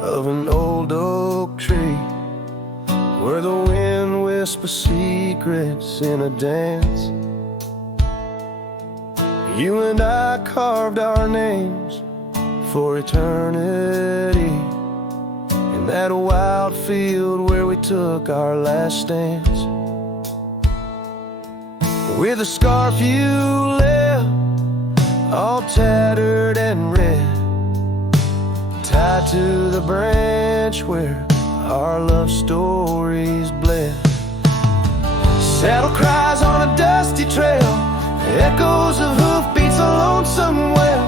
of an old oak tree, where the wind whispers secrets in a dance. You and I carved our names for eternity in that wild field where we took our last stance. With a scarf you left, all tattered and red, tied to the branch where our love stories bled. Saddle cries on a dusty trail, echoes of hoofbeats, a lonesome wail.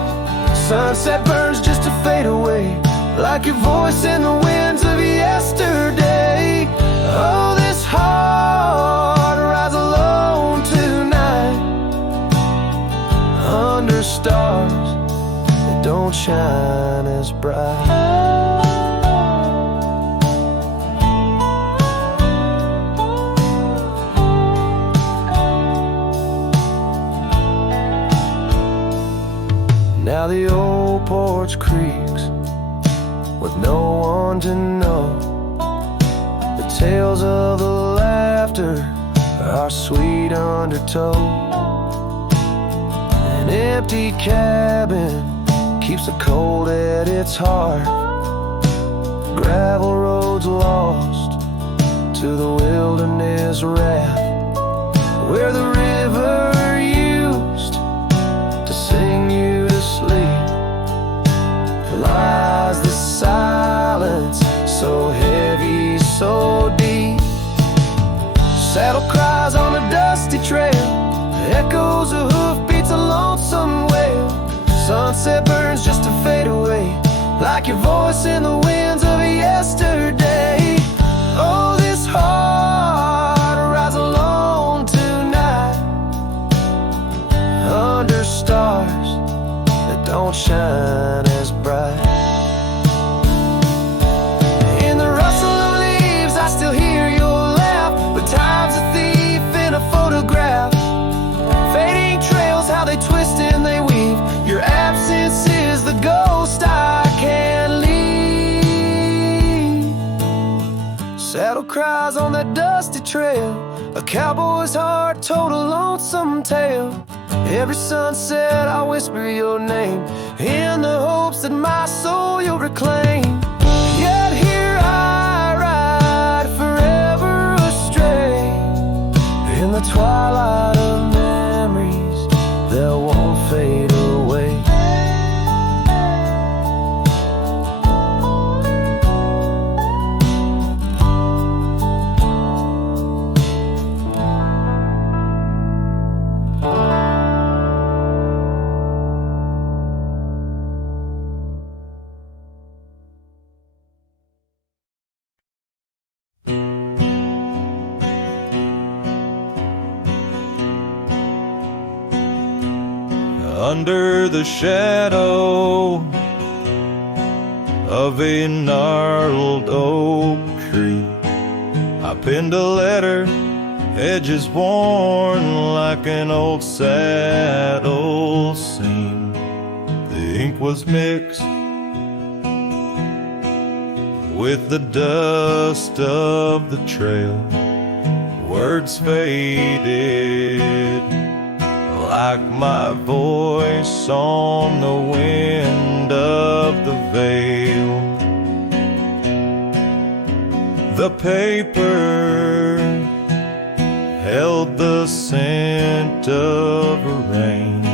Sunset burns just to fade away, like your voice in the winds of yesterday. Oh, this heart rides alone tonight, under stars that don't shine as bright. Now the old porch creaks with no one to know. The tales of the laughter are sweet undertow. An empty cabin keeps the cold at its heart. Gravel roads lost to the wilderness wrath, where the river used to sing you to sleep. Lies the silence, so heavy, so deep. Saddle cries on a dusty trail, echoes of hoofbeats, a lonesome wail. Sunset burns just to fade away, like your voice in the winds of yesterday. Oh, this heart rides alone tonight, under stars that don't shine as bright. In the rustle of leaves I still hear your laugh, but time's a thief in a photograph. Fading trails, how they twist and they weave. Your absence is the ghost I can't leave. Saddle cries on that dusty trail, a cowboy's heart told a lonesome tale. Every sunset I whisper your name, in the hopes that my soul you'll reclaim. Yet here I ride forever astray, in the twilight of memories that won't fade away. Under the shadow of a gnarled oak tree, I penned a letter, edges worn like an old saddle seam. The ink was mixed with the dust of the trail. Words faded like my voice on the wind of the veil. The paper held the scent of rain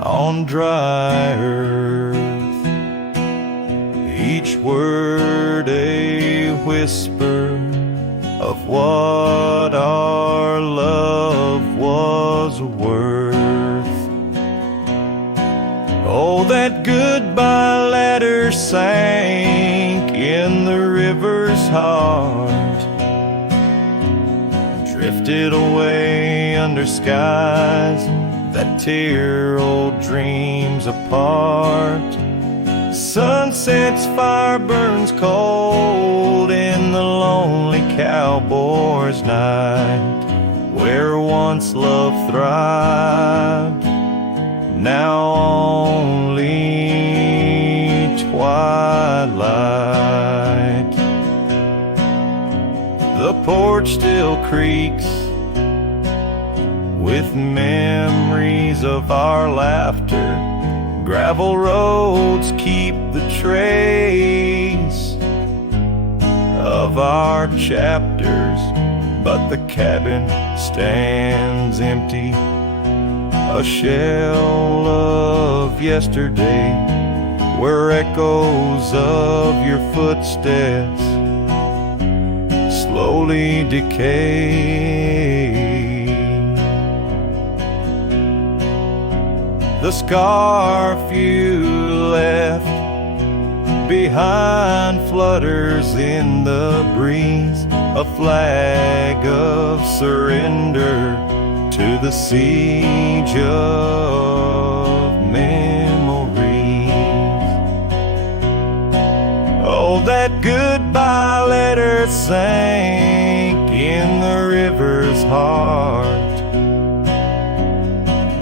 on dry earth, each word a whisper of what our love was worth. Oh, that goodbye letter sank in the river's heart, drifted away under skies that tear old dreams apart. Sunset's fire burns cold in the lonely cowboy's night, where once love thrived, now only twilight. twilight. The porch still creaks with memories of our laughter. Gravel roads keep the trace of our chapters, but the cabin stands empty, a shell of yesterday, where echoes of your footsteps slowly decay. The scarf you left behind flutters in the breeze, a flag of surrender to the siege of memories. Oh, that goodbye letter sank in the river's heart,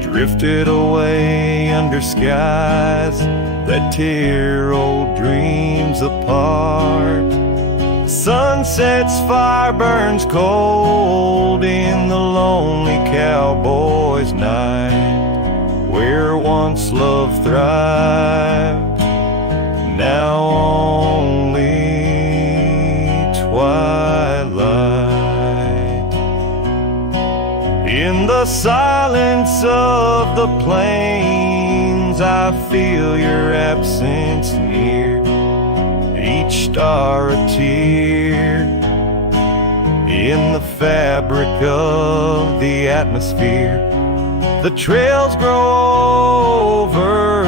drifted away under skies that tear old dreams apart. Sunset's fire burns cold in the lonely cowboy's night, where once love thrived, now only twilight. In the silence of the plains, I feel your absence near, each star a tear in the fabric of the atmosphere. The trails grow over,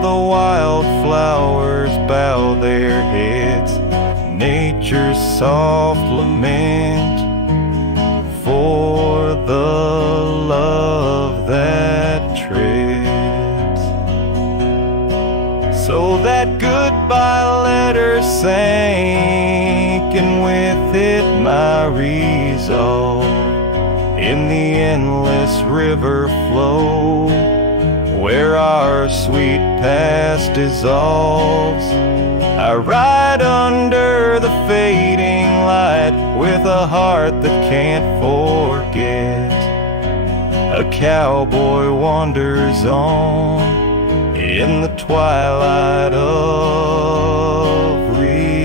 the wildflowers bow their heads, nature's soft lament for the love that treads. So that goodbye letter sank, and with it my resolve, in the endless river flow, where our sweet past dissolves. I ride under the fading light with a heart that can't forget. A cowboy wanders on in the twilight of regret.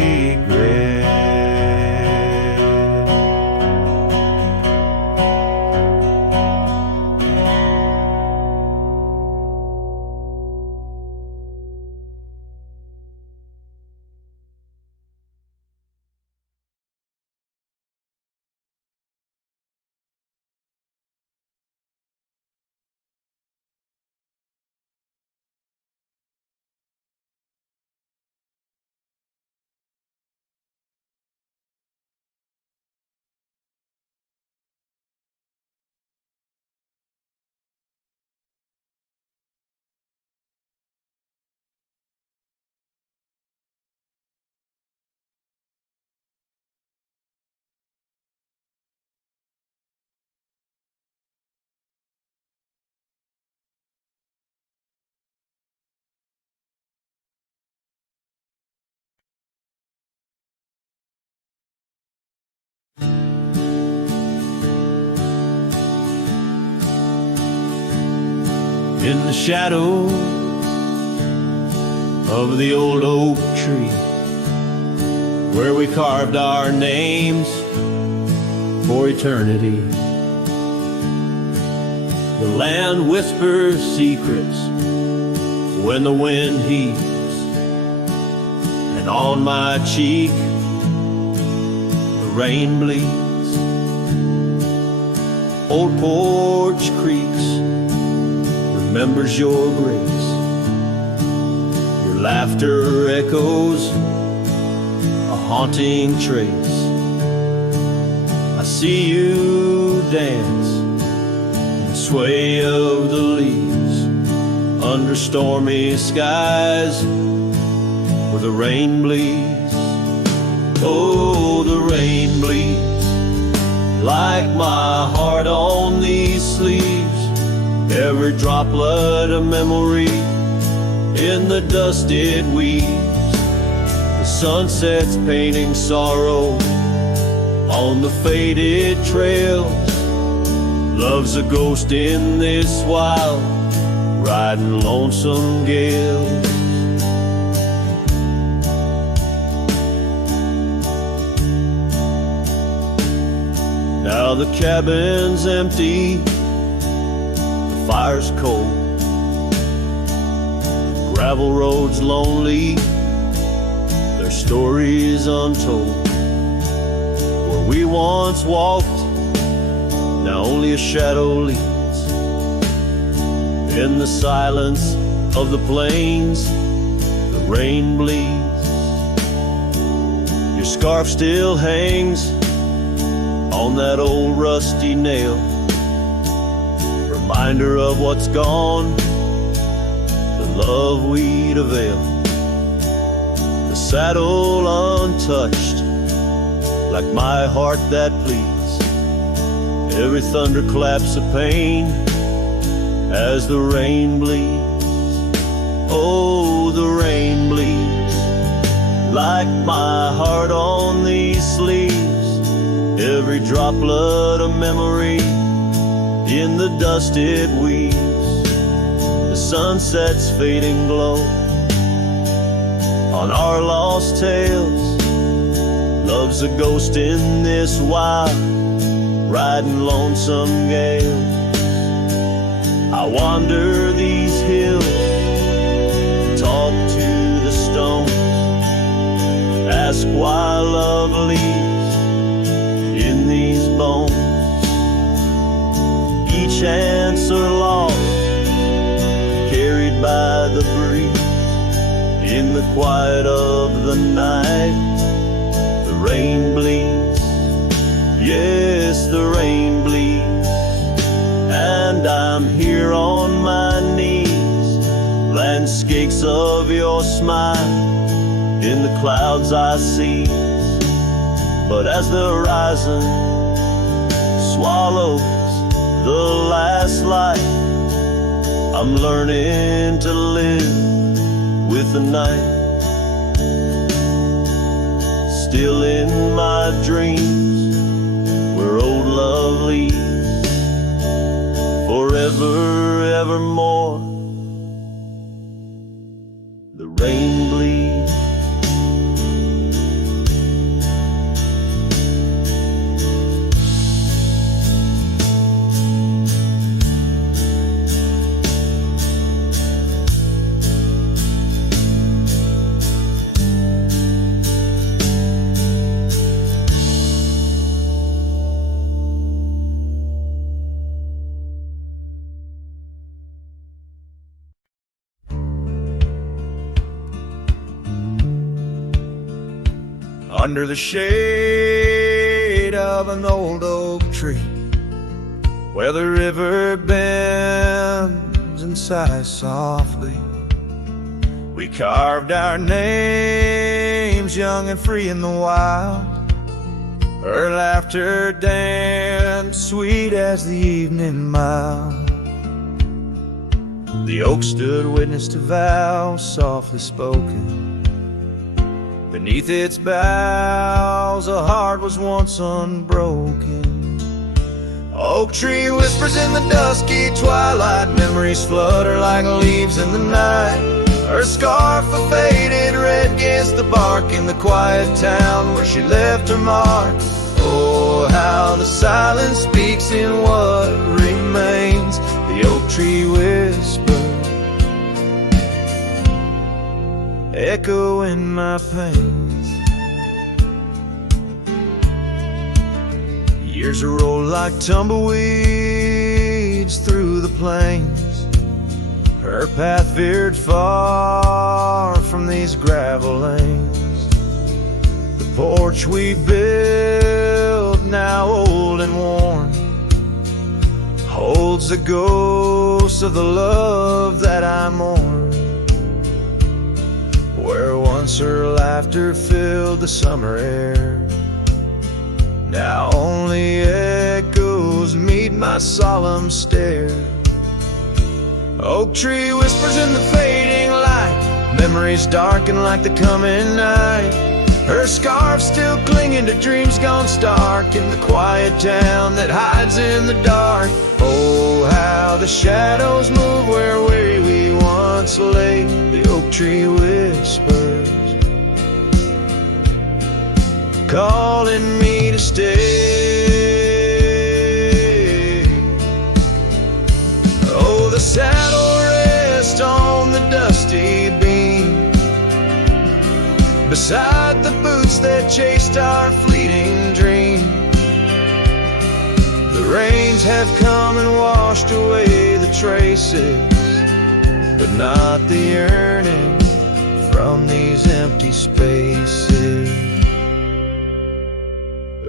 In the shadow of the old oak tree, where we carved our names for eternity, the land whispers secrets when the wind heaves, and on my cheek the rain bleeds. Old porch creaks, remembers your grace. Your laughter echoes a haunting trace. I see you dance in the sway of the leaves under stormy skies where the rain bleeds. Oh, the rain bleeds like my heart on these sleeves. Every droplet of memory in the dust it weaves. The sunset's painting sorrow on the faded trails. Love's a ghost in this wild, riding lonesome gales. Now the cabin's empty, the fire's cold, gravel roads lonely, their stories untold. Where we once walked, now only a shadow leads. In the silence of the plains, the rain bleeds. Your scarf still hangs on that old rusty nail, reminder of what's gone, the love we'd avail. The saddle untouched, like my heart that pleads. Every thunderclap's a pain as the rain bleeds. Oh, the rain bleeds like my heart on these sleeves. Every droplet of memory in the dust it weaves. The sunset's fading glow on our lost tales. Love's a ghost in this wild, riding lonesome gale. I wander these hills, talk to the stones, ask why love leaves in these bones. Each answer lost, carried by the breeze. In the quiet of the night, the rain bleeds. Yes, the rain bleeds. And I'm here on my knees. Landscapes of your smile in the clouds I see. But as the horizon swallows the last light, I'm learning to live with the night. Still in my dreams, where old love leads, forever, evermore, the rain bleeds. Under the shade of an old oak tree, where the river bends and sighs softly, we carved our names young and free in the wild. Her laughter danced sweet as the evening mild. The oak stood witness to vows softly spoken. Beneath its boughs a heart was once unbroken. Oak tree whispers in the dusky twilight, memories flutter like leaves in the night. Her scarf a faded red against the bark in the quiet town where she left her mark. Oh, how the silence speaks in what remains. The oak tree whispers, echo in my pains. Years roll like tumbleweeds through the plains. Her path veered far from these gravel lanes. The porch we built, now old and worn, holds the ghost of the love that I mourn. Where once her laughter filled the summer air, now only echoes meet my solemn stare. Oak tree whispers in the fading light, memories darken like the coming night. Her scarf still clinging to dreams gone stark in the quiet town that hides in the dark. Oh, how the shadows move where we once lay. The oak tree whispers, calling me to stay. Oh, the saddle rests on the dusty beam beside the boots that chased our fleeting dream. The rains have come and washed away the traces, but not the yearning from these empty spaces.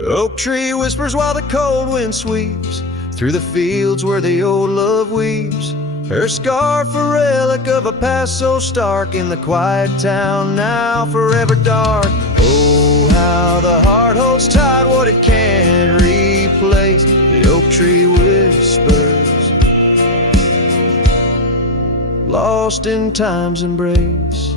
Oak tree whispers while the cold wind sweeps through the fields where the old love weeps. Her scarf a relic of a past so stark in the quiet town now forever dark. Oh, how the heart holds tight what it can't replace. The oak tree whispers, lost in time's embrace.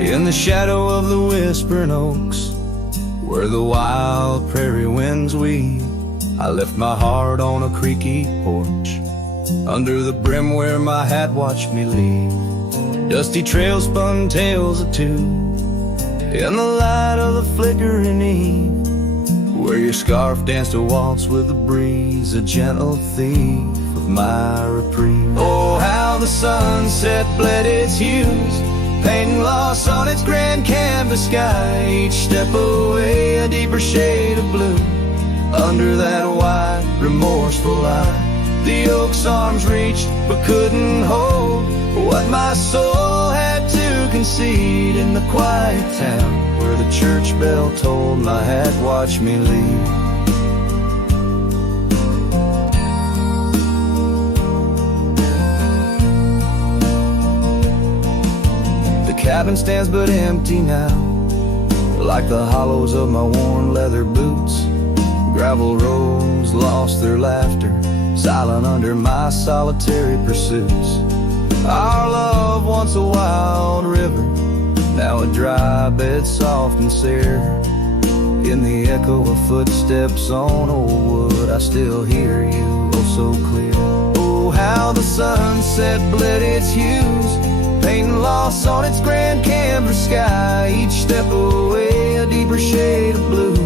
In the shadow of the whispering oaks, where the wild prairie winds weave, I left my heart on a creaky porch, under the brim where my hat watched me leave. Dusty trails spun tales of two, in the light of the flickering eve, where your scarf danced a waltz with the breeze, a gentle thief of my reprieve. Oh, how the sunset bled its hues, painting loss on its grand canvas sky. Each step away a deeper shade of blue, under that wide, remorseful eye. The oak's arms reached but couldn't hold what my soul had to concede in the quiet town where the church bell tolled my hat watched me leave. The cabin stands but empty now, like the hollows of my worn leather boots. Gravel roads lost their laughter, silent under my solitary pursuits. Our love, once a wild river, now a dry bed soft and sere. In the echo of footsteps on old wood, I still hear you oh so clear. Oh, how the sunset bled its hues, painting loss on its grand canvas sky. Each step away a deeper shade of blue,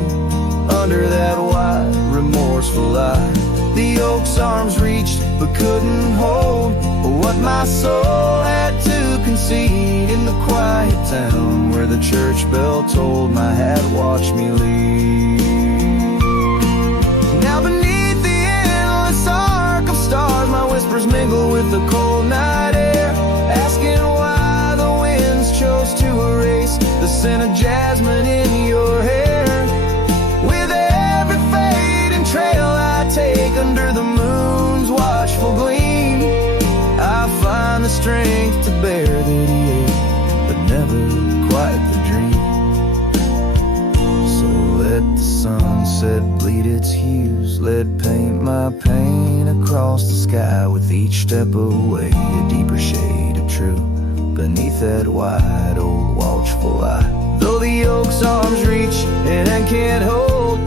under that wide, remorseful eye. The oak's arms reached but couldn't hold what my soul had to concede in the quiet town where the church bell tolled my hat watched me leave. Now beneath the endless arc of stars, my whispers mingle with the cold night air, asking why the winds chose to erase the scent of jasmine in your hair. With every fading trail I take under the moon's watchful gleam, I find the strength to bear that he ate, but never quite the dream. So let the sunset bleed its hues, let paint my pain across the sky. With each step away a deeper shade of true, beneath that wide old watchful eye. Though the oak's arms reach and can't hold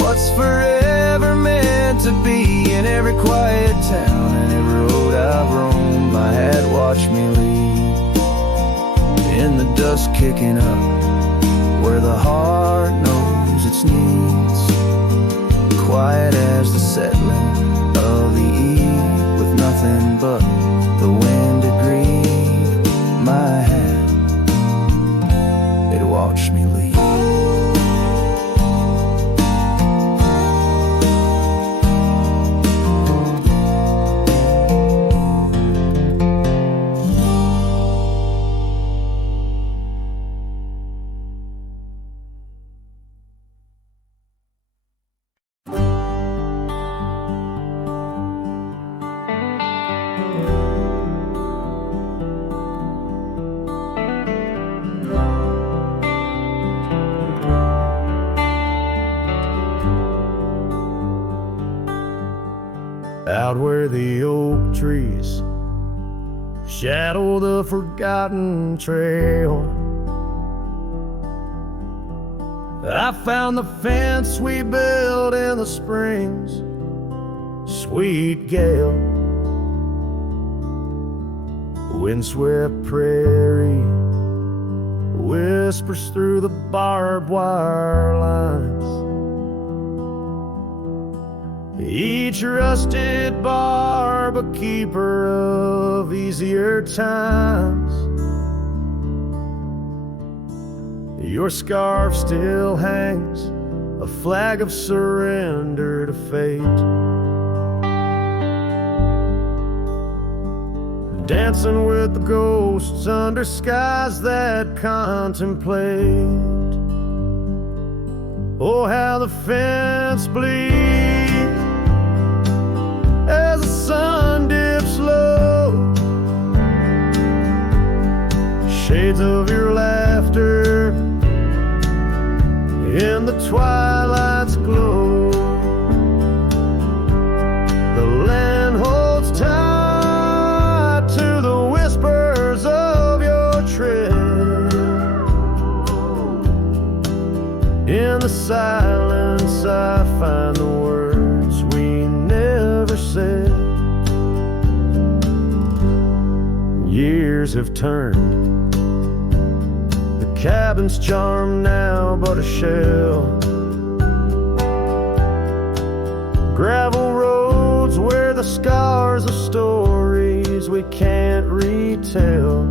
what's forever meant to be, in every quiet town and every road I've roamed, my hat watched me leave. In the dust kicking up, where the heart knows its needs, quiet as the settling of the eve, with nothing but the wind to grieve, my hat, it watched me leave. out where the oak trees shadow the forgotten trail. I found the fence we built in the springs, sweet gale, windswept prairie whispers through the barbed wire lines. Each rusted barb a keeper of easier times. Your scarf still hangs, a flag of surrender to fate. Dancing with the ghosts under skies that contemplate. Oh, how the fence bleeds as the sun dips low. Shades of your laughter in the twilight's glow. The land holds tight to the whispers of your tread. In the silence I find the words we never said. Years have turned, cabin's charm now but a shell. Gravel roads where the scars of stories we can't retell.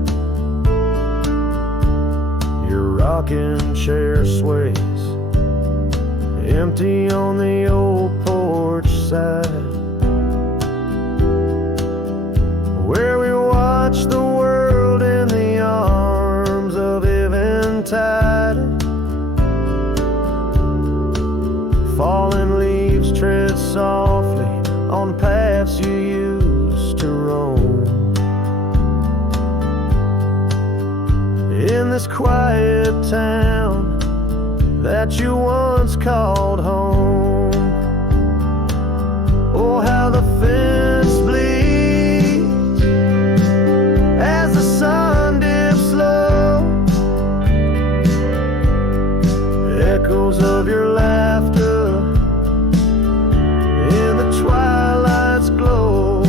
Your rocking chair sways empty on the old porch side, where we watch the world in the arms of tide. Fallen leaves tread softly on paths you used to roam. In this quiet town that you once called home. Oh, how the fence bleeds as the sun dips low. Echoes of your laughter in the twilight's glow.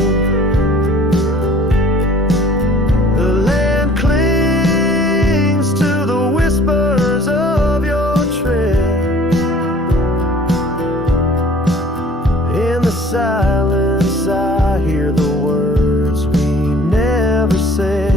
The land clings to the whispers of your tread. In the silence I hear the words we never said.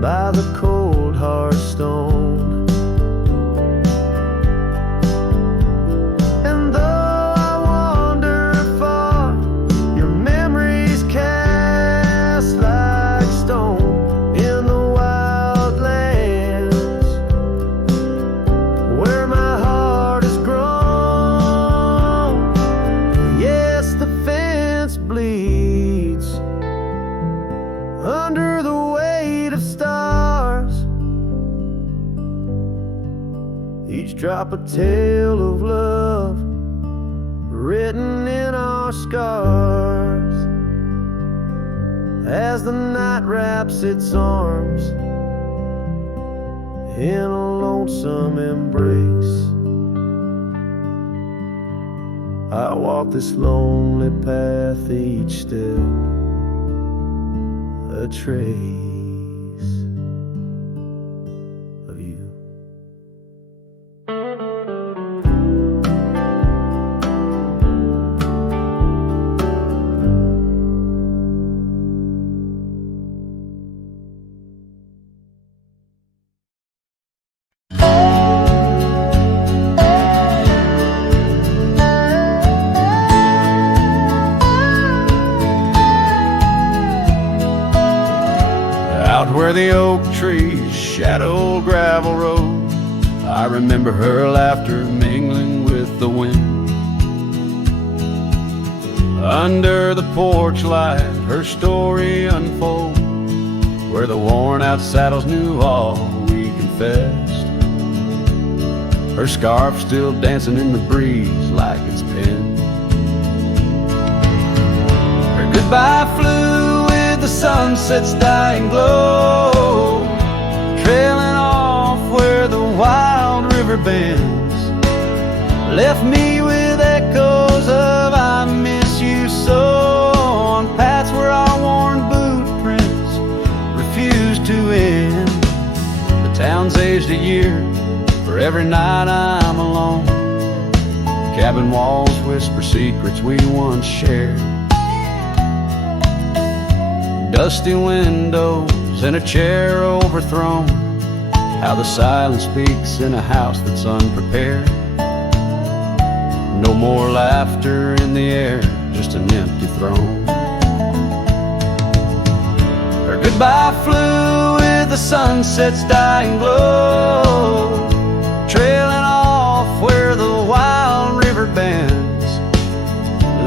By the cold hard stone. And though I wander far, your memories cast like stone in the wild lands where my heart has grown. Yes, the fence bleeds under the weight of stars. Each drop a tale of love written in our scars. As the night wraps its arms in a lonesome embrace, I walk this lonely path, each step a trace of you. Where the oak trees shadow gravel road, I remember her laughter mingling with the wind. Under the porch light, her story unfolds, where the worn-out saddles knew all we confessed. Her scarf still dancing in the breeze like it's pinned. Her goodbye flew with the sunset's dying glow, trailing off where the wild river bends. Left me with echoes of I miss you so, on paths where our worn boot prints refuse to end. The town's aged a year for every night I'm alone. Cabin walls whisper secrets we once shared. Dusty windows and a chair overthrown, how the silence speaks in a house that's unprepared. No more laughter in the air, just an empty throne. Her goodbye flew with the sunset's dying glow, trailing off where the wild river bends.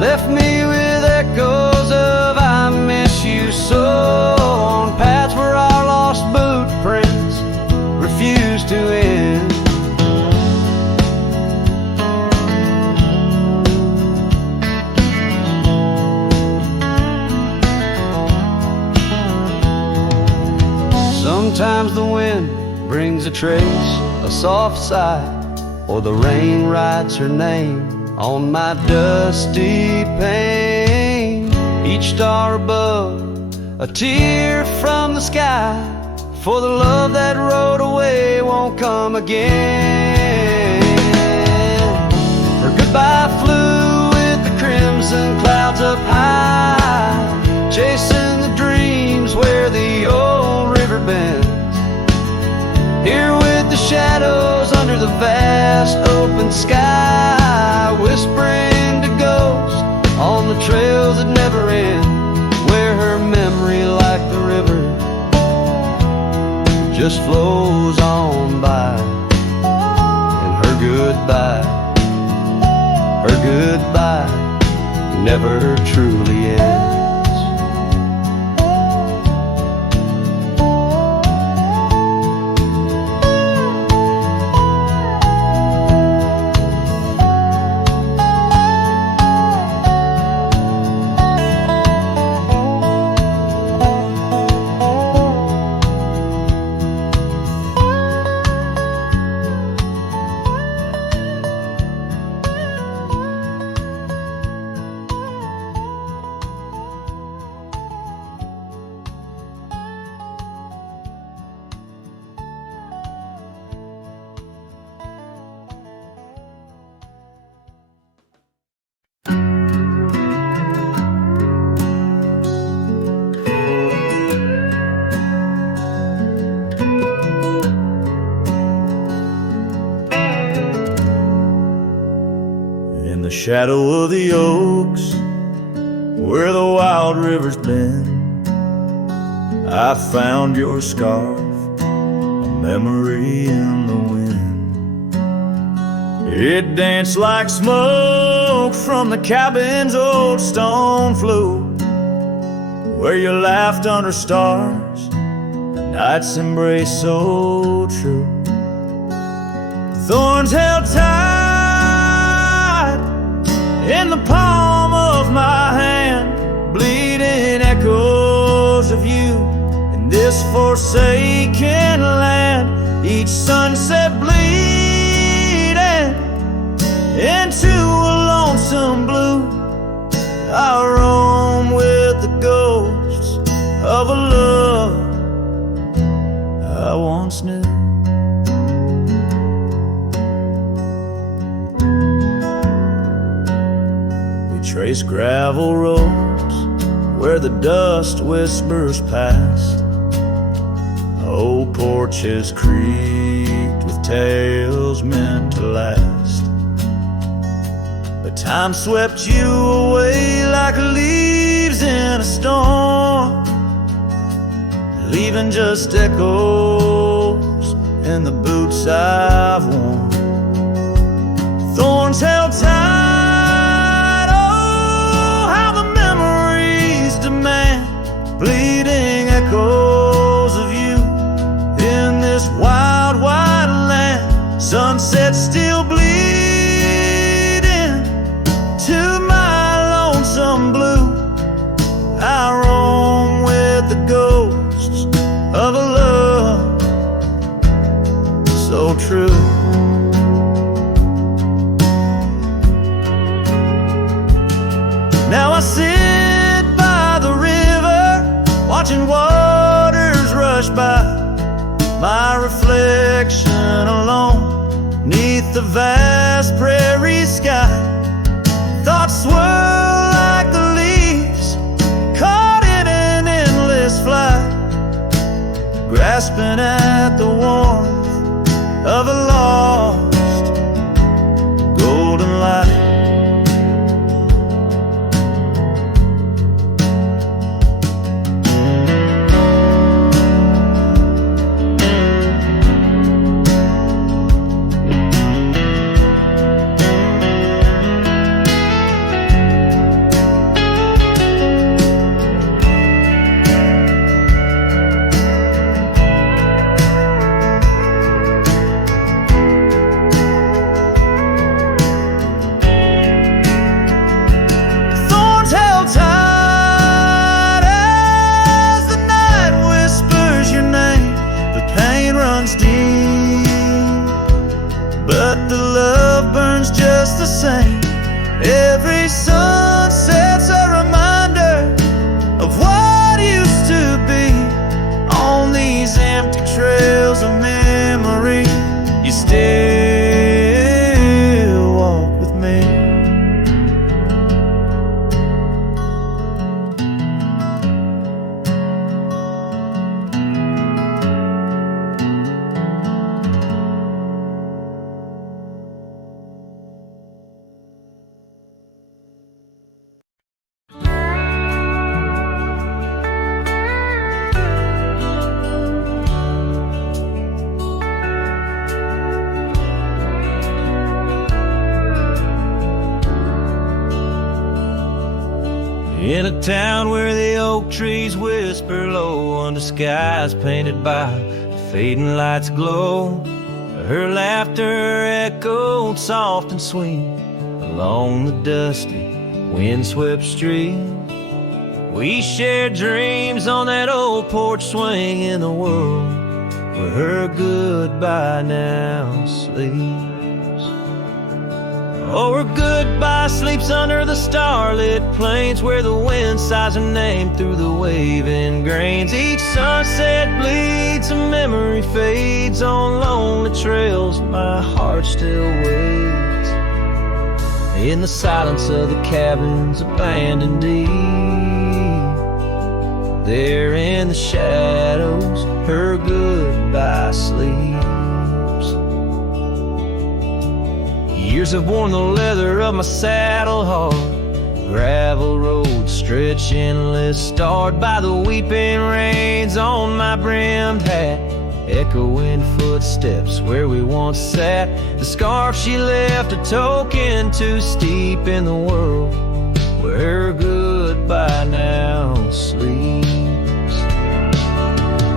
Left me with echoes of I miss you so, on paths where our lost boot prints refuse to end. Sometimes the wind brings a trace, a soft sigh, or the rain writes her name on my dusty pane. Each star above, a tear from the sky, for the love that rode away won't come again. Her goodbye flew with the crimson clouds up high, chasing the dreams where the old river bends. Here with the shadows under the vast open sky, whispering to ghosts on the trails that never end, where her memory like the river just flows on by. And her goodbye never truly ends. Shadow of the oaks, where the wild river's been, I found your scarf, a memory in the wind. It danced like smoke from the cabin's old stone floor, where you laughed under stars, night's embrace so true. Thorns held tight in the palm of my hand, bleeding echoes of you in this forsaken land. Each sunset bleeding into a lonesome blue, I roam with the ghosts of a love I once knew. Trace gravel roads where the dust whispers past, old porches creaked with tales meant to last. But time swept you away like leaves in a storm, leaving just echoes in the boots I've worn. Thorns held tight, oh, how sunset still bleeding to my lonesome blue. I roam with the ghosts of a love so true. Now I sit by the river, watching waters rush by, my reflection alone neath the vast prairie sky. Thoughts swirl like the leaves caught in an endless flight, grasping at the warmth of a lost golden light. Every sunset's a reminder of what used to be. On these empty trails of memory, you still walk with me. In a town where the oak trees whisper low under skies painted by fading lights glow, her laughter echoed soft and sweet along the dusty windswept street. We shared dreams on that old porch swing in the world where her goodbye now sleeps. Oh, her goodbye sleeps under the starlit plains where the wind sighs her name through the waving grains. Each sunset bleeds, a memory fades on lonely trails. My heart still waits in the silence of the cabins abandoned deep. There in the shadows, her goodbye sleeps. Years have worn the leather of my saddle hard, gravel roads stretch endless, starred by the weeping rains on my brimmed hat, echoing footsteps where we once sat. The scarf she left a token too steep in the world where her goodbye now sleeps.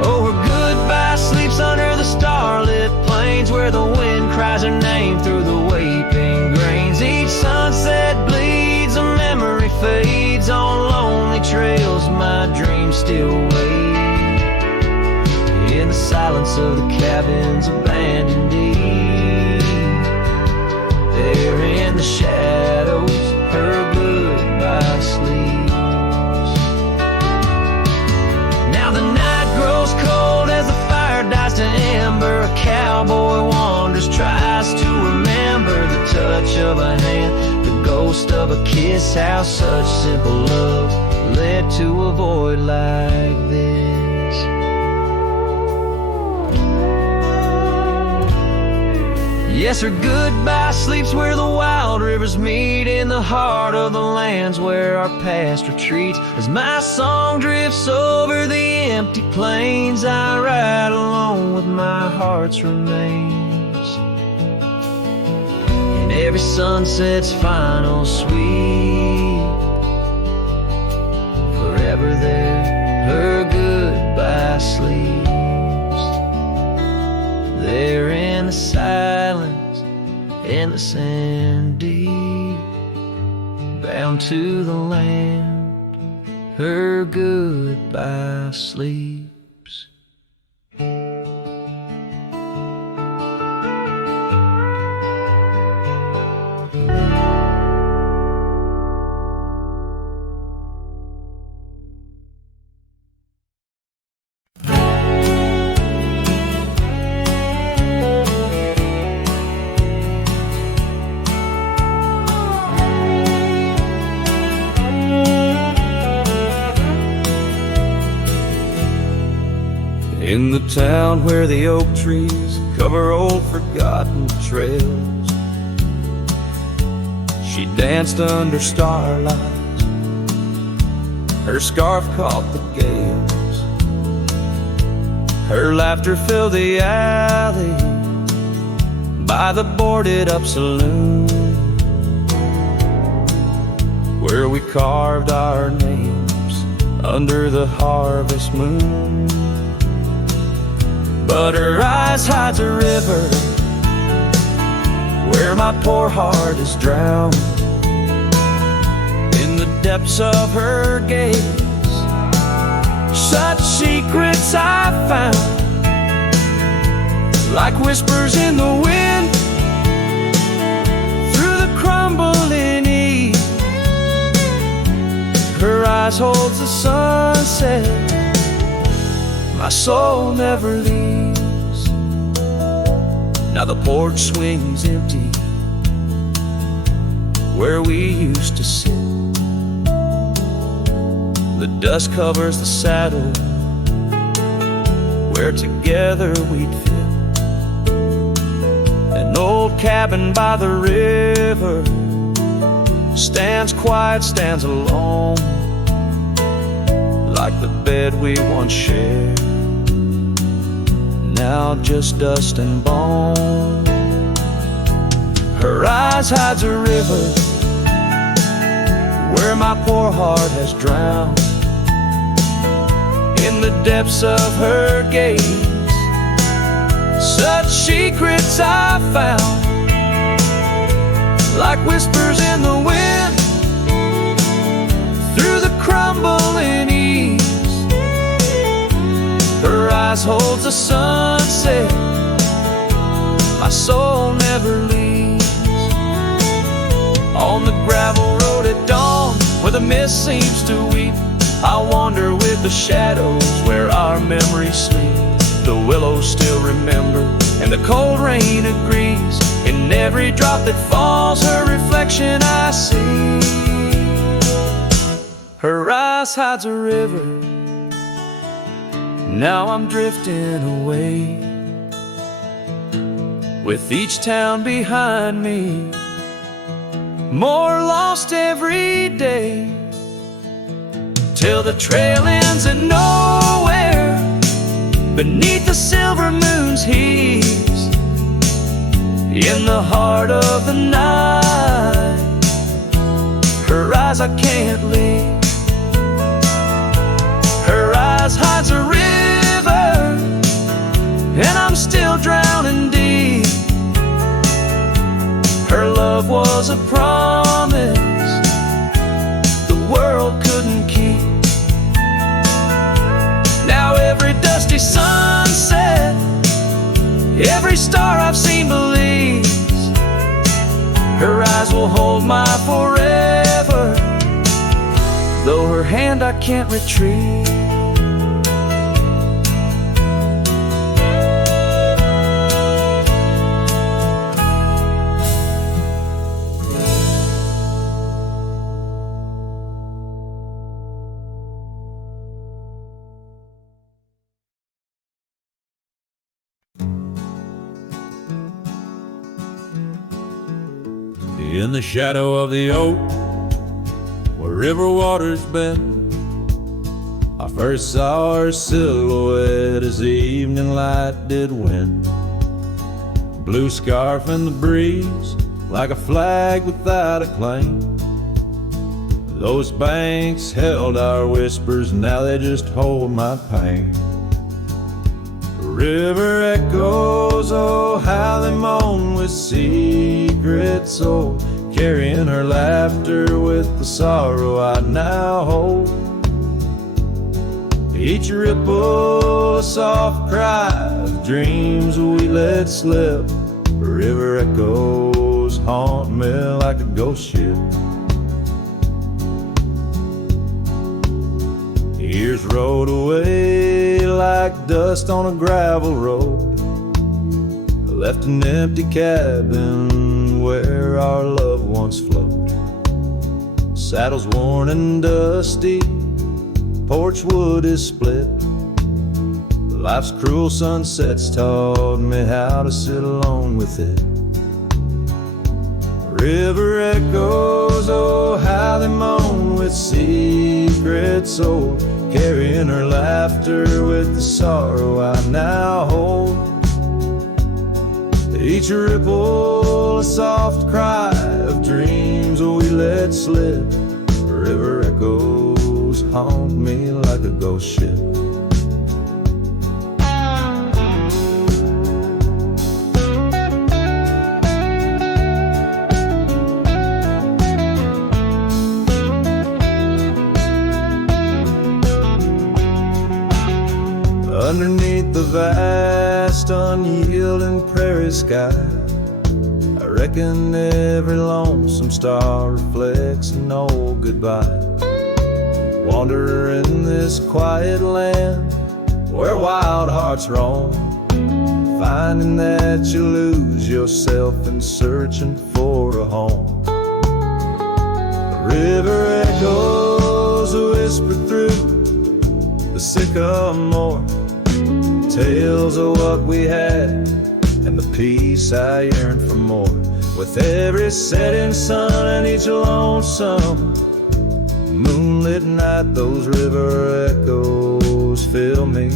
Oh, her goodbye sleeps under the starlit plains where the wind cries her name through the waving grains. Each sunset bleeds, a memory fades on lonely trails. My dreams still wait in the silence of the cabins abandoned deep. There in the shadows, her goodbye sleeps. Now the night grows cold as the fire dies to ember. A cowboy wanders, tries to remember the touch of a hand, the ghost of a kiss. How such simple love led to a void like this. Yes, her goodbye sleeps where the wild rivers meet, in the heart of the lands where our past retreats. As my song drifts over the empty plains, I ride alone with my heart's remains. And every sunset's final sweep, forever there, her goodbye sleeps. There in the silence in the sand deep, bound to the land her goodbye sleeps. In the town where the oak trees cover old forgotten trails, she danced under starlight, her scarf caught the gales, her laughter filled the alley by the boarded up saloon, where we carved our names under the harvest moon. But her eyes hides a river where my poor heart is drowned. In the depths of her gaze, such secrets I found, like whispers in the wind, through the crumbling eave. Her eyes holds the sunset, my soul never leaves. Now the porch swings empty where we used to sit. The dust covers the saddle where together we'd fit. An old cabin by the river stands quiet, stands alone, like the bed we once shared, now just dust and bone. Her eyes hides a river where my poor heart has drowned. In the depths of her gaze, such secrets I found, like whispers in the wind, through the crumbling eaves. Her eyes holds the sunset, my soul never leaves. On the gravel road at dawn, where the mist seems to weep, I wander with the shadows where our memories sleep. The willows still remember, and the cold rain agrees. In every drop that falls, her reflection I see. Her eyes hides a river, now I'm drifting away, with each town behind me, more lost every day, till the trail ends at nowhere, beneath the silver moon's heaves. In the heart of the night, her eyes I can't leave. Her eyes hides a river, and I'm still drowning deep. Her love was a promise the world couldn't keep. Now every dusty sunset, every star I've seen believes her eyes will hold my forever, though her hand I can't retrieve. In the shadow of the oak, where river waters bend, I first saw her silhouette as the evening light did win. Blue scarf in the breeze, like a flag without a claim. Those banks held our whispers, now they just hold my pain. The river echoes, oh how they moan with secret secret soul, carrying her laughter with the sorrow I now hold. Each ripple a soft cry of dreams we let slip. River echoes haunt me like a ghost ship. Years rode away like dust on a gravel road. I left an empty cabin where our loved ones float. Saddles worn and dusty, porch wood is split. Life's cruel sunsets taught me how to sit alone with it. River echoes, oh how they moan with secret soul, carrying her laughter with the sorrow I now hold. Each ripple a soft cry of dreams we let slip. River echoes haunt me like a ghost ship. Underneath the vast, unyielding prairie sky, I reckon every lonesome star reflects an old goodbye. Wander in this quiet land where wild hearts roam, finding that you lose yourself in searching for a home. The river echoes whisper through the sycamore, tales of what we had and the peace I yearned for more. With every setting sun and each lonesome moonlit night, those river echoes fill me,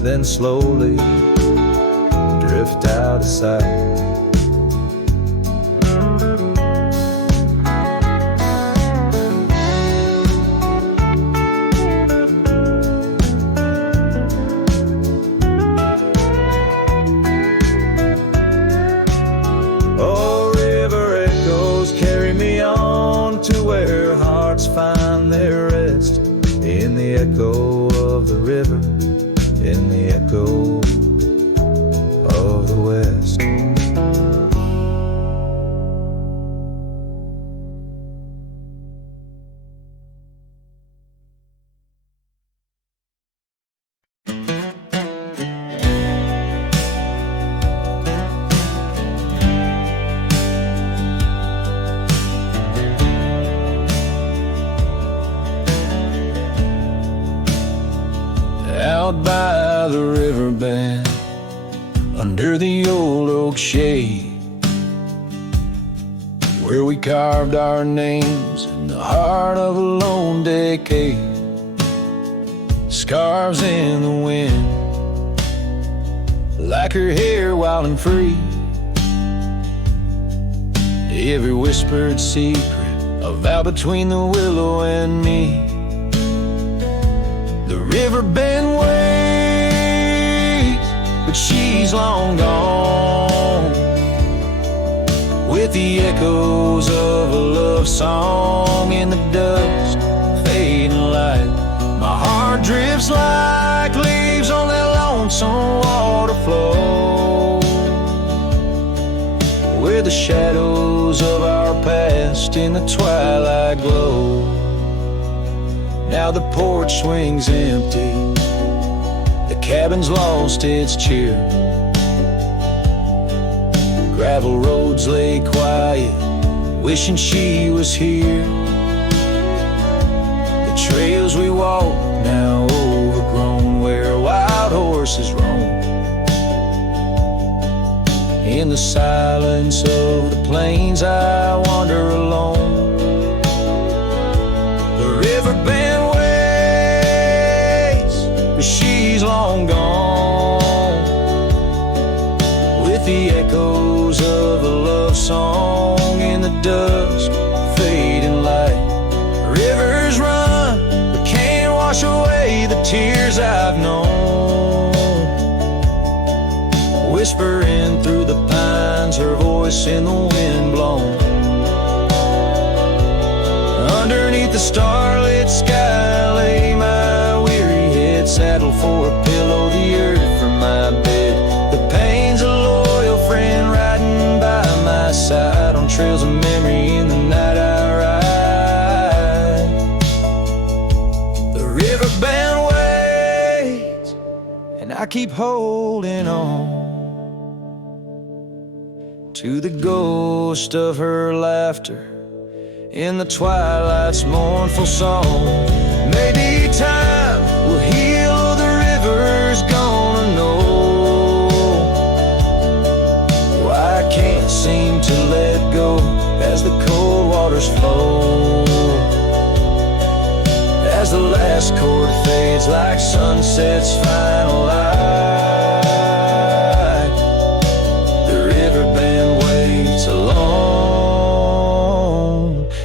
then slowly drift out of sight. Find their rest in the echo of the river, in the echo of the West. Out by the river bend, under the old oak shade, where we carved our names in the heart of a lone decade. Scarves in the wind, like her hair wild and free. Every whispered secret, a vow between the willow and me. The river bend waits, but she's long gone, with the echoes of a love song in the dust, fading light. My heart drifts like leaves on that lonesome water flow, where the shadows of our past in the twilight glow. Now the porch swings empty, the cabin's lost its cheer. Gravel roads lay quiet, wishing she was here. The trails we walk now overgrown, where wild horses roam. In the silence of the plains I wander alone. The river bend waits, but she's long gone, with the echoes of a love song in the dusk, fading light. Rivers run, but can't wash away the tears I've known. Whispering through the pines, her voice in the wind blown. home. Underneath the starlit sky lay my weary head, saddled for a pillow, the earth for my bed. The pain's a loyal friend riding by my side on trails of memory in the night I ride. The riverbend waits, and I keep holding on to the ghost of her laughter in the twilight's mournful song. Maybe time will heal, the river's gonna know why I can't seem to let go as the cold waters flow. As the last chord fades like sunset's final light, the riverbend waits alone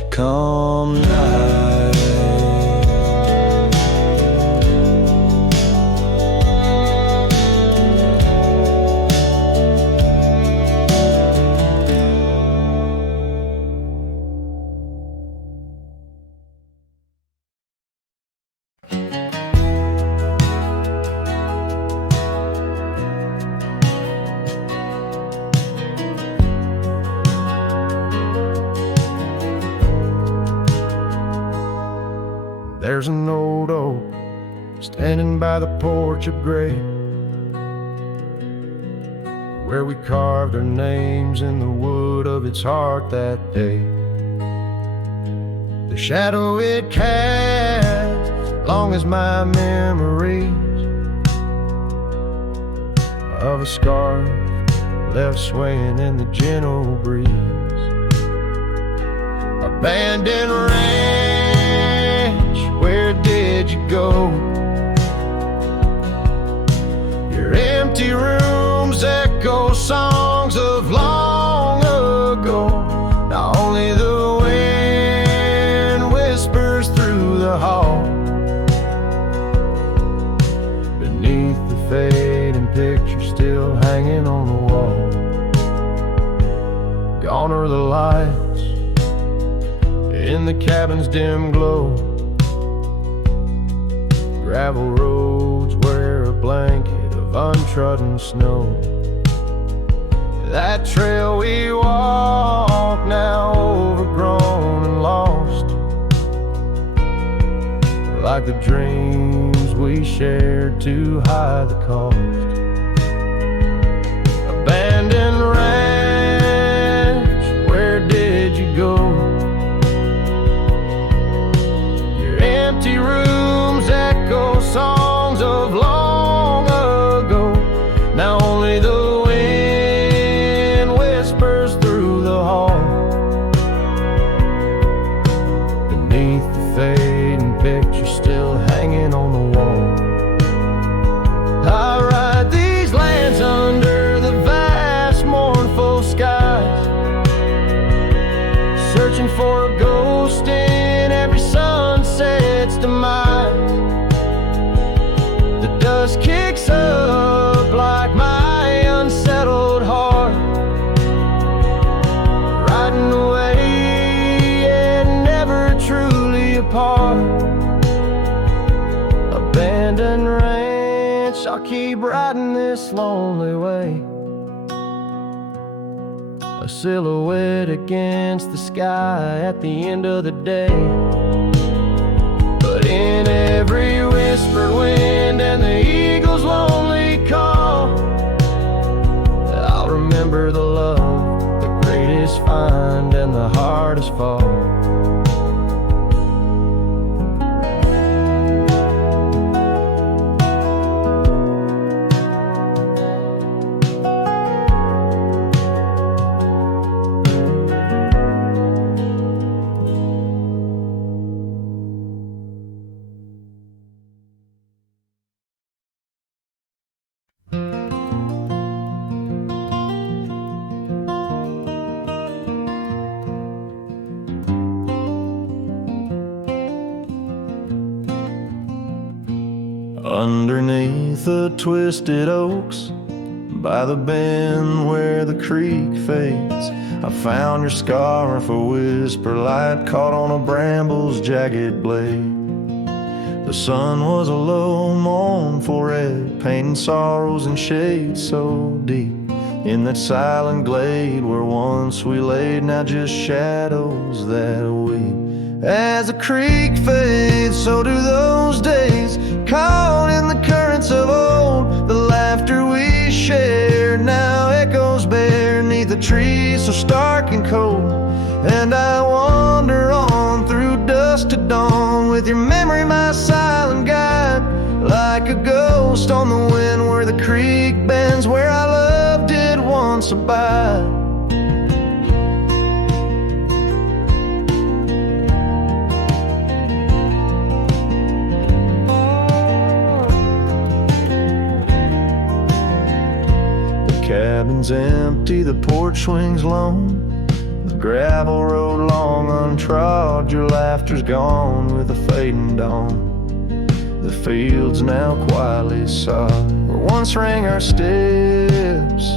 come night. There's an old oak standing by the porch of gray, where we carved our names in the wood of its heart that day. The shadow it casts, long as my memories of a scarf left swaying in the gentle breeze. Abandoned ranch, where did you go? Your empty rooms echo songs of long ago. Now only the wind whispers through the hall. Beneath the fading picture still hanging on the wall. Gone are the lights in the cabin's dim glow. Gravel roads wear a blanket of untrodden snow. That trail we walk now overgrown and lost, like the dreams we shared to hide the cost. Abandoned ranch, where did you go? Your empty rooms echo songs of long ago. Now only the wind whispers through the hall. Beneath the fading picture still hanging on the wall. I ride these lands under the vast mournful skies, searching for a ghost in every sunset's demise. The dust kicks up like my unsettled heart, riding away and never truly apart. Abandoned ranch, I'll keep riding this lonely way, a silhouette against the sky at the end of the day. But in every whispered wind and the eagle's lonely call, I'll remember the love, the greatest find and the hardest fall. Underneath the twisted oaks, by the bend where the creek fades, I found your scarf, a whisper light caught on a bramble's jagged blade. The sun was a low mournful red, painting sorrows in shades so deep. In that silent glade where once we laid, now just shadows that weep. As the creek fades, so do those days, caught in the currents of old. The laughter we shared now echoes bare neath the trees so stark and cold. And I wander on through dusk to dawn, with your memory my silent guide, like a ghost on the wind where the creek bends, where our love did once abide. The cabin's empty, the porch swings lone, the gravel road long untrod. Your laughter's gone with the fading dawn. The fields now quietly sod, where once rang our steps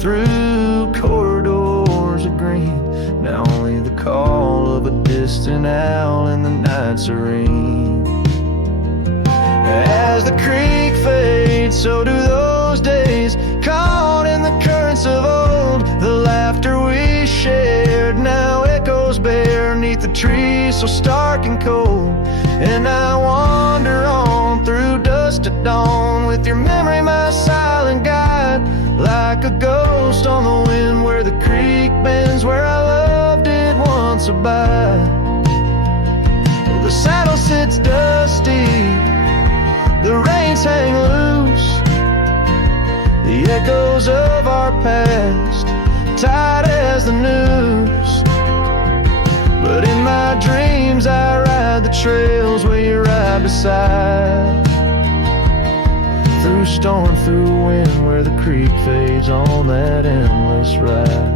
through corridors of green. Now only the call of a distant owl in the night serene. As the creek fades, so do those days, caught in the currents of old. The laughter we shared now echoes bare neath the trees so stark and cold. And I wander on through dusk to dawn, with your memory my silent guide, like a ghost on the wind where the creek bends, where our love did once abide. The saddle sits dusty, the reins hang loose, the echoes of our past tight as the noose. But in my dreams I ride the trails where you ride beside, through storm, through wind, where the creek fades on that endless ride.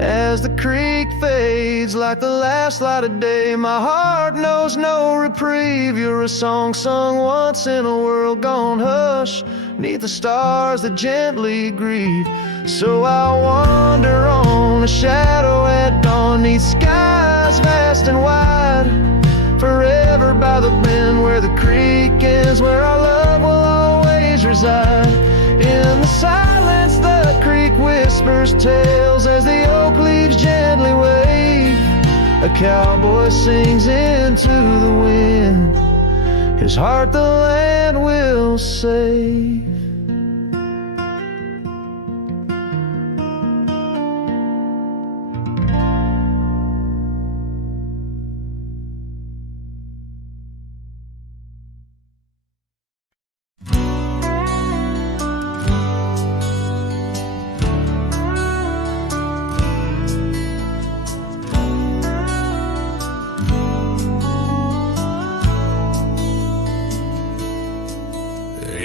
As the creek fades like the last light of day, my heart knows no reprieve. You're a song sung once in a world gone hush, neath the stars that gently grieve. So I wander on, a shadow at dawn, neath skies vast and wide, forever by the bend where the creek ends, where our love will always reside. In the silence the creek whispers tales as the oak leaves gently wave. A cowboy sings into the wind, his heart the land will save.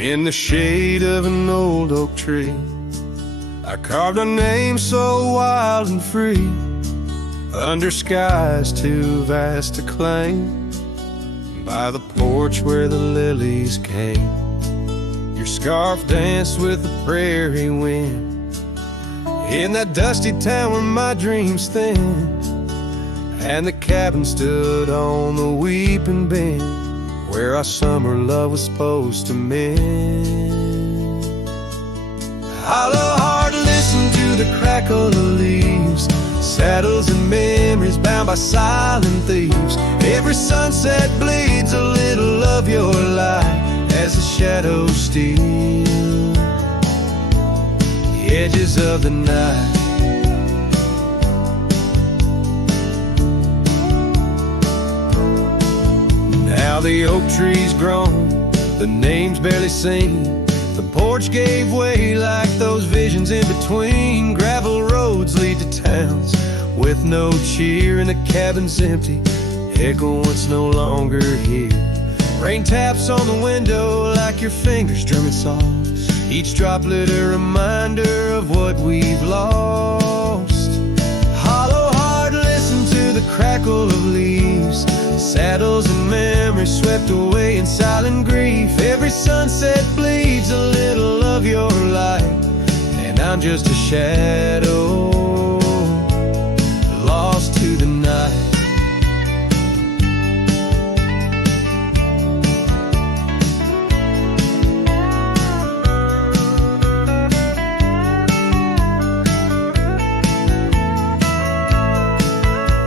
In the shade of an old oak tree, I carved a name so wild and free, under skies too vast to claim, by the porch where the lilies came. Your scarf danced with the prairie wind, in that dusty town where my dreams thinned, and the cabin stood on the weeping bend, where our summer love was supposed to mend. Hollow heart, listen to the crackle of leaves, saddles and memories bound by silent thieves. Every sunset bleeds a little of your light as the shadows steal the edges of the night. Now the oak tree's grown, the name's barely seen, the porch gave way like those visions in between. Gravel roads lead to towns with no cheer, and the cabin's empty, echo once no longer here. Rain taps on the window like your fingers drumming soft, each droplet a reminder of what we've lost. Hollow heart, listen to the crackle of leaves, saddles and memories swept away in silent grief. Every sunset bleeds a little of your light, and I I'm just a shadow lost to the night.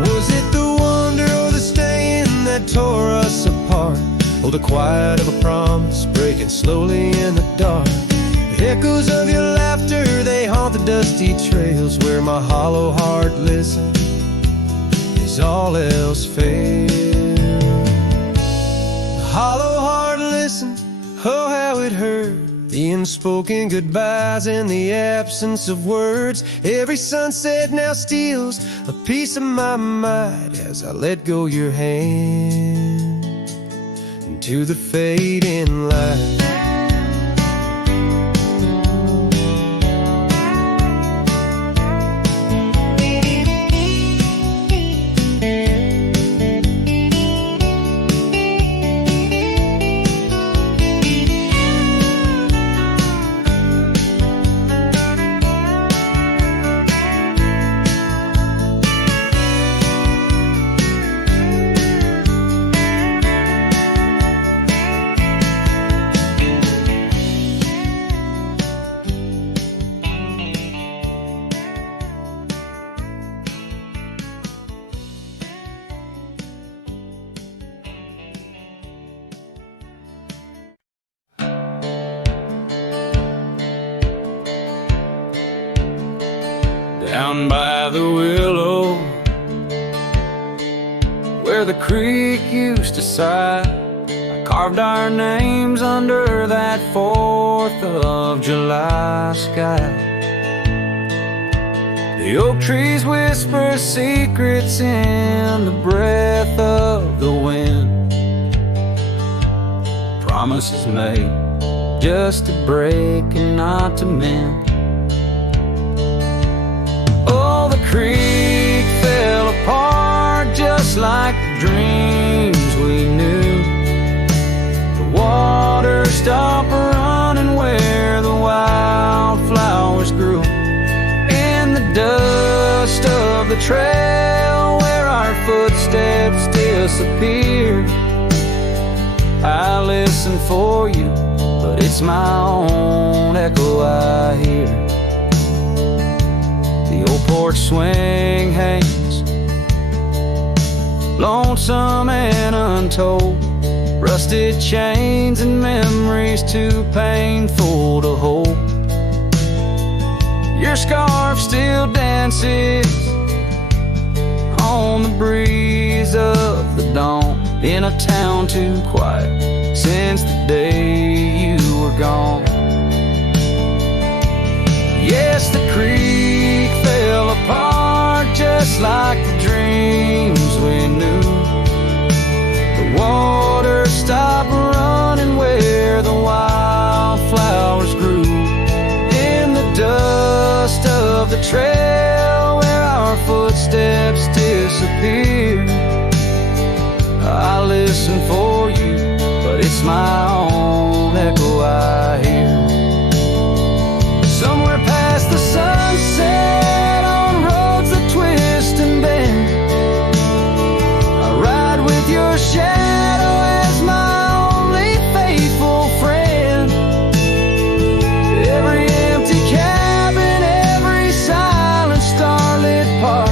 Was it the wonder or the stain that tore us apart? Oh, the quiet of a promise breaking slowly in the dark. The echoes of your laughter, they haunt the dusty trails where my hollow heart listens as all else fails. The hollow heart listened, oh how it hurt. The unspoken goodbyes and the absence of words. Every sunset now steals a piece of my mind as I let go your hand into the fading light. Down by the willow, where the creek used to sigh, I carved our names under that 4th of July sky. The oak trees whisper secrets in the breath of the wind. Promises made just to break and not to mend. Creek fell apart just like the dreams we knew. The water stopped running where the wildflowers grew. In the dust of the trail where our footsteps disappeared, I listen for you, but it's my own echo I hear. The old porch swing hangs, lonesome and untold. Rusted chains and memories too painful to hold. Your scarf still dances on the breeze of the dawn, in a town too quiet since the day you were gone. Yes, the creek fell apart just like the dreams we knew. The water stopped running where the wildflowers grew. In the dust of the trail where our footsteps disappeared, I listen for you, but it's my own echo I hear. Somewhere past the sunset, on roads that twist and bend, I ride with your shadow as my only faithful friend. Every empty cabin, every silent starlit park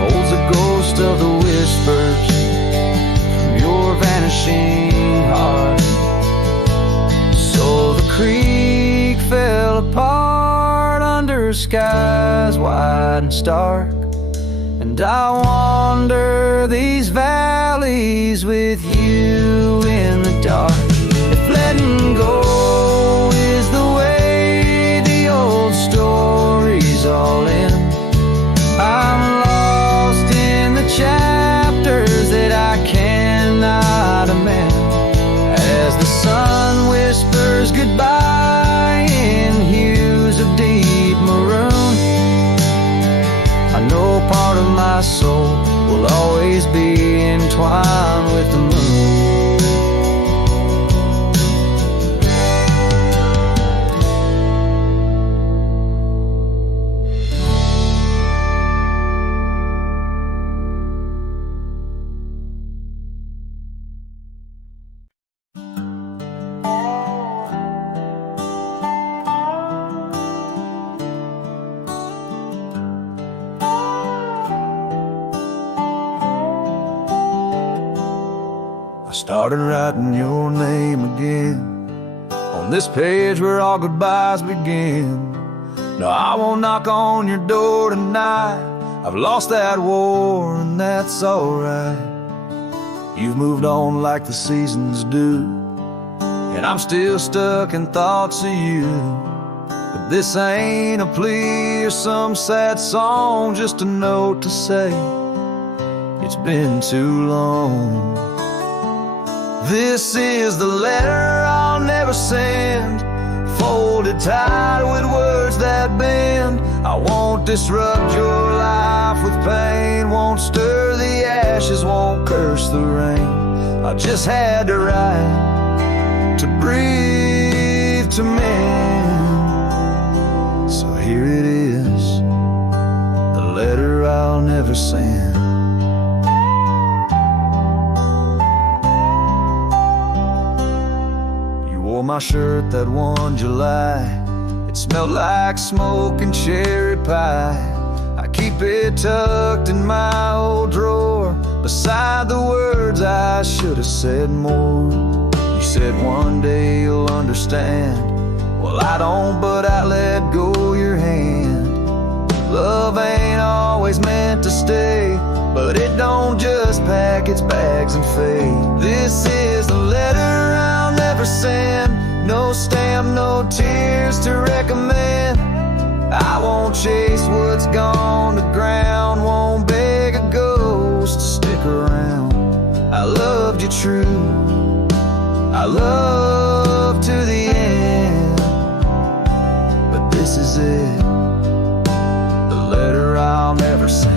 holds a ghost of the whispers from your vanishing heart. So the creek fell apart under skies wide and stark, and I wander these valleys with you in the dark. If letting go is the way the old stories all end, I'm lost in the chapters that I cannot amend. As the sun whispers goodbye in hues of deep maroon, I know part of my soul will always be entwined with the moon. started writing your name again on this page where all goodbyes begin. No, I won't knock on your door tonight. I've lost that war and that's alright. You've moved on like the seasons do, and I'm still stuck in thoughts of you. But this ain't a plea or some sad song, just a note to say it's been too long. This is the letter I'll never send, folded tight with words that bend. I won't disrupt your life with pain, won't stir the ashes, won't curse the rain. I just had to write, to breathe, to mend. So here it is, the letter I'll never send. You wore my shirt that one July. It smelled like smoke and cherry pie. I keep it tucked in my old drawer, beside the words I should have said more. You said one day you'll understand. Well, I don't, but I let go your hand. Love ain't always meant to stay, but it don't just pack its bags and fade. This is the letter I'll never send. No stamp, no tears to recommend. I won't chase what's gone to ground, won't beg a ghost to stick around. I loved you true, I love to the end. But this is it, the letter I'll never send.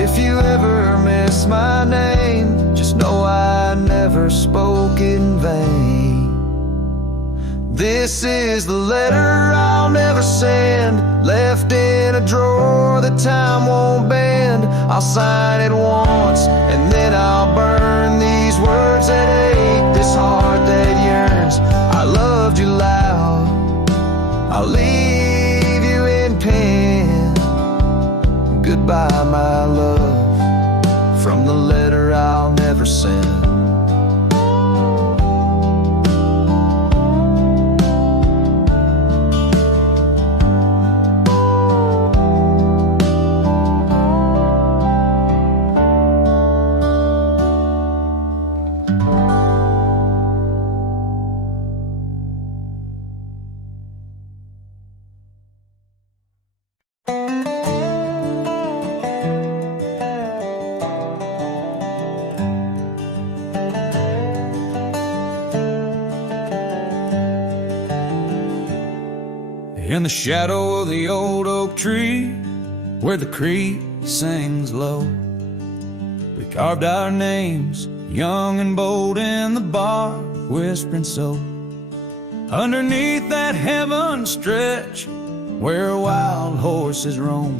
If you ever miss my name, just know I never spoke in vain. This is the letter I'll never send, left in a drawer that time won't bend. I'll sign it once and then I'll burn these words that ache, this heart that yearns. I loved you loud, I'll leave you in pen. Goodbye, my love, from the letter I'll never send. In the shadow of the old oak tree, where the creek sings low, we carved our names, young and bold, in the bark, whispering so. Underneath that heaven stretch, where wild horses roam,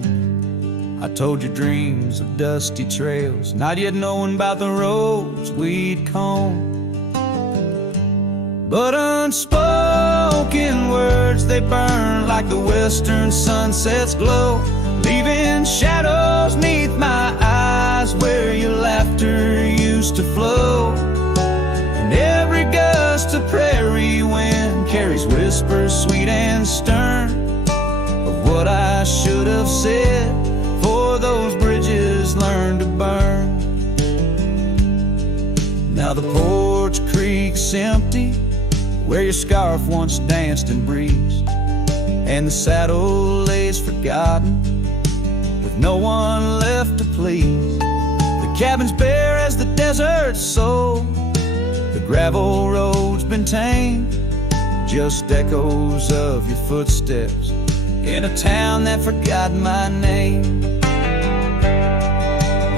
I told you dreams of dusty trails, not yet knowing about the roads we'd comb. But unspoken words, they burn like the western sunset's glow, leaving shadows neath my eyes where your laughter used to flow. And every gust of prairie wind carries whispers sweet and stern of what I should have said, for those bridges learned to burn. Now the porch creek's empty, where your scarf once danced and breezed, and the saddle lays forgotten, with no one left to please. The cabin's bare as the desert's soul, the gravel road's been tamed, just echoes of your footsteps in a town that forgot my name.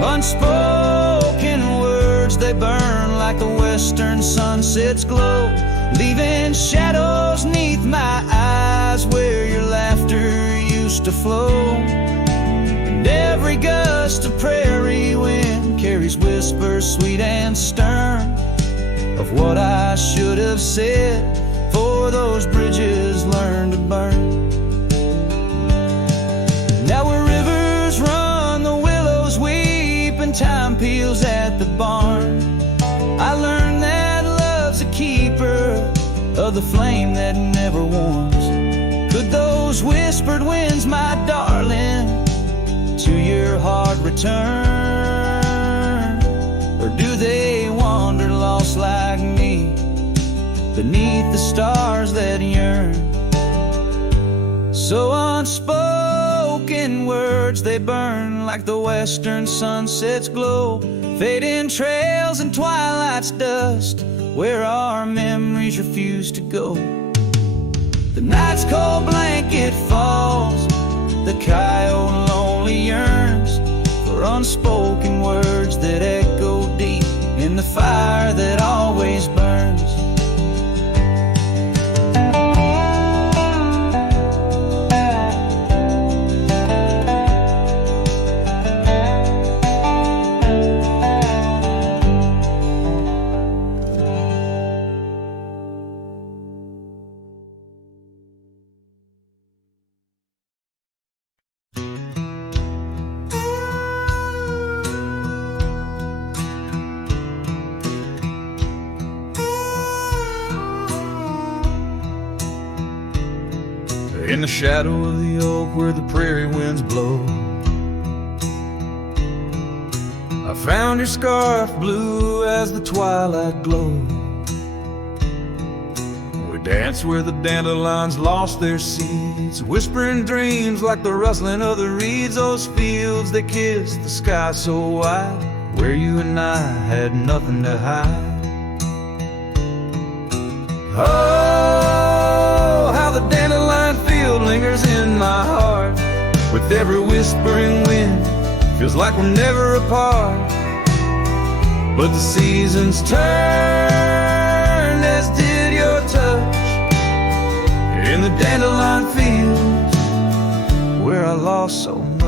Unspoken words, they burn like the western sunset's glow, leaving shadows neath my eyes where your laughter used to flow. And every gust of prairie wind carries whispers sweet and stern of what I should have said, for those bridges learned to burn. Now where rivers run, the willows weep, and time peels at the barn, I learned that love's a keeper of the flame that never warms. Could those whispered winds, my darling, to your heart return? Or do they wander lost like me beneath the stars that yearn? So unspoken words, they burn like the western sunset's glow, fading trails and twilight's dust, where our memories refuse to go. The night's cold blanket falls, the coyote lonely yearns for unspoken words that echo deep in the fire that always burns. In the shadow of the oak where the prairie winds blow, I found your scarf blue as the twilight glowed. We danced where the dandelions lost their seeds, whispering dreams like the rustling of the reeds. Those fields that kissed the sky so wide, where you and I had nothing to hide. Oh, how the dandelion field lingers in my heart, with every whispering wind, feels like we're never apart. But the seasons turned, as did your touch, in the dandelion fields where I lost so much.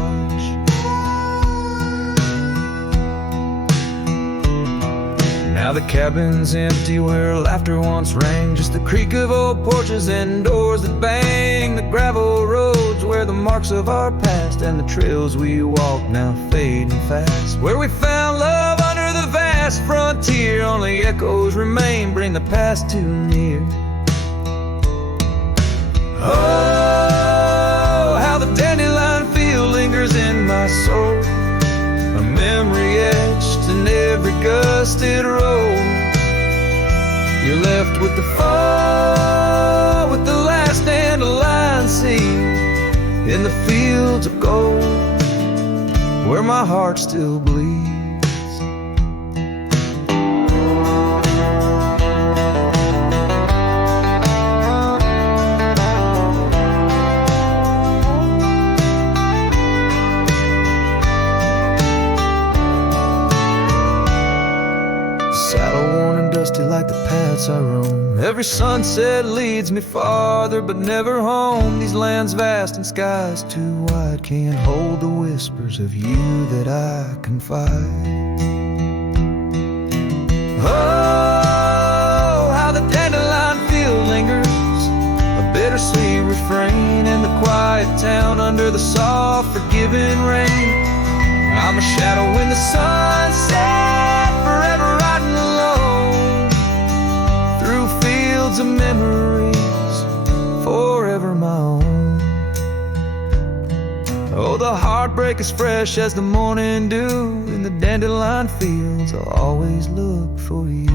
Now the cabin's empty where laughter once rang, just the creak of old porches and doors that bang, the gravel roads where the marks of our past and the trails we walk now fading fast, where we found love under the vast frontier. Only echoes remain, bring the past too near. Oh, how the dandelion field lingers in my soul, a memory etched in every gusted road. You're left with the fall, with the last dandelion seed in the fields of gold, where my heart still bleeds. Like the paths I roam, every sunset leads me farther, but never home. These lands vast and skies too wide can't hold the whispers of you that I confide. Oh, how the dandelion field lingers, a bittersweet refrain in the quiet town under the soft forgiving rain. I'm a shadow in the sunset, forever riding alone through fields of memories, forever my own. Oh, the heartbreak is fresh as the morning dew, in the dandelion fields I'll always look for you.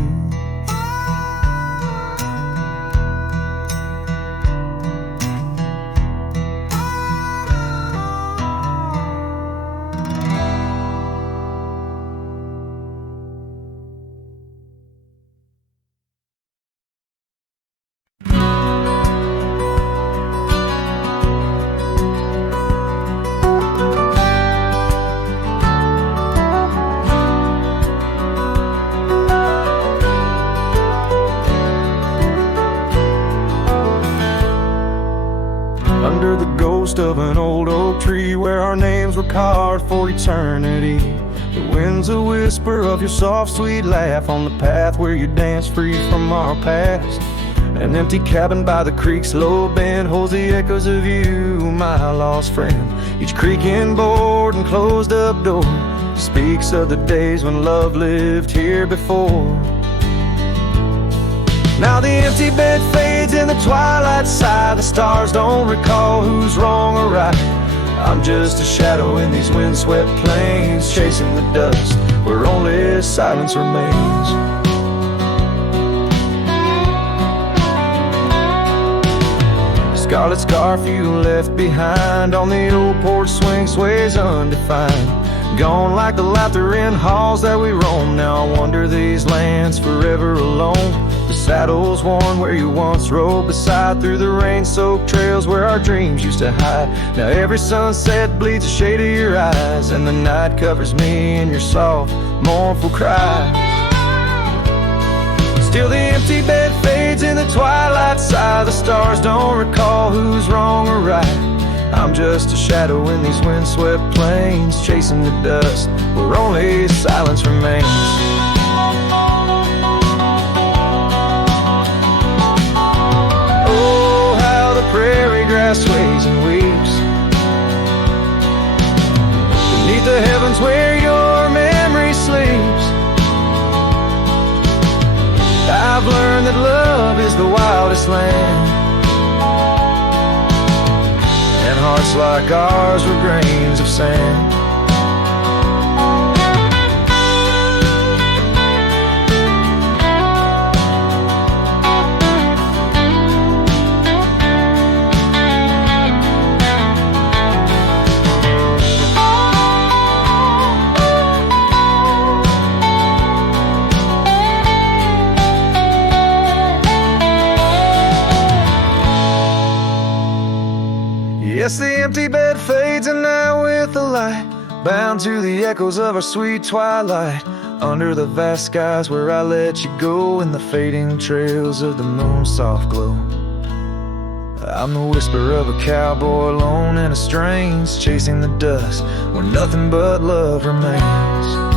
Under the ghost of an old oak tree, where our names were carved for eternity, The wind's a whisper of your soft, sweet laugh on the path where you dance free from our past. An empty cabin by the creek's low bend holds the echoes of you, my lost friend. Each creaking board and closed up door speaks of the days when love lived here before. Now the empty bed fades in the twilight sigh. The stars don't recall who's wrong or right. I'm just a shadow in these windswept plains, chasing the dust where only silence remains. Scarlet scarf you left behind on the old porch swing sways undefined. Gone like the laughter in halls that we roam. Now I wander these lands forever alone. The saddle's worn where you once rode beside, through the rain-soaked trails where our dreams used to hide. Now every sunset bleeds a shade of your eyes, and the night covers me in your soft, mournful cries. Still the empty bed fades in the twilight sigh. The stars don't recall who's wrong or right. I'm just a shadow in these windswept plains, chasing the dust where only silence remains. Oh, how the prairie grass sways and weeps beneath the heavens where your memory sleeps. I've learned that love is the wildest land, and hearts like ours were grains of sand. Yes, the empty bed fades, and now with the light, bound to the echoes of our sweet twilight, under the vast skies where I let you go, in the fading trails of the moon's soft glow. I'm the whisper of a cowboy alone in a strange, chasing the dust where nothing but love remains.